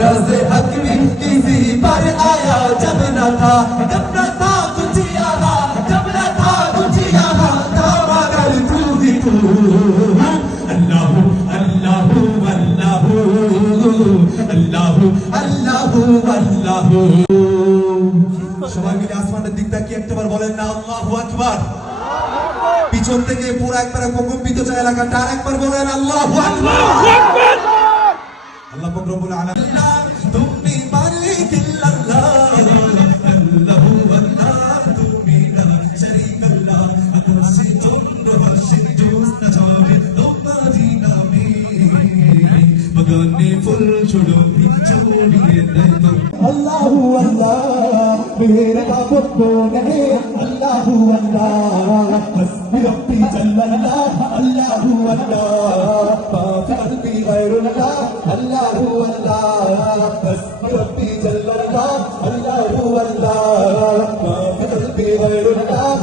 रज़े हक भी किसी पर आया जब न था कुछ यहाँ, जब न था कुछ यहाँ था मगर तू ही तू। अल्लाह अल्लाह अल्लाह अल्लाह अल्लाह अल्लाह। সবাই মিলে আসমানের দিক তাকিয়ে একবার বলেন না আল্লাহু আকবার। পিছন থেকে পুরো একবার প্রকম্পিত যায় এলাকাটা, আরেকবার বলেন আল্লাহু আকবার। আল্লাহ পাক রব্বুল আলামিন তুমি মালিক আল্লাহ আল্লাহু আল্লাহ তুমি লা শরীক আল্লাহ মুর্শিদুন মুর্শিদ জুস্তা যাবে তোমারি নামে মগনে ফুল ছড়ি ছড়িয়ে দেয় তো। আল্লাহু আল্লাহ मेरे का पुत्रो नहीं अल्लाहु अल्लाह हस्बी रब्बी जल्लल्लाह अल्लाहु अल्लाह माफी रब्बी गैरुल्लाह अल्लाहु अल्लाह हस्बी रब्बी जल्लल्लाह अल्लाहु अल्लाह माफी रब्बी गैरुल्लाह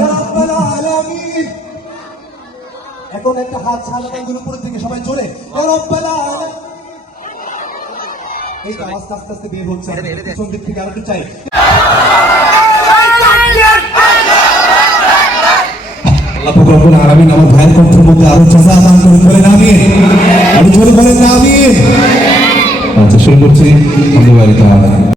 या रब्बल आलामीन। এখন একটা হাত ছাড়ানোর উপর থেকে সবাই জোরে ইয়া রব্বাল আলামিন। এই আওয়াজটা আস্তে আস্তে বের হচ্ছে, পিছন দিক থেকে আরেকটু চাই। আল্লাহ পাক রব্বুল আলামিন আমার ভাইয়ের কণ্ঠের মধ্যে আরো চাচা দান করে বলেন আমিন। আরো জোরে বলেন আমিন। আচ্ছা শুরু করছি।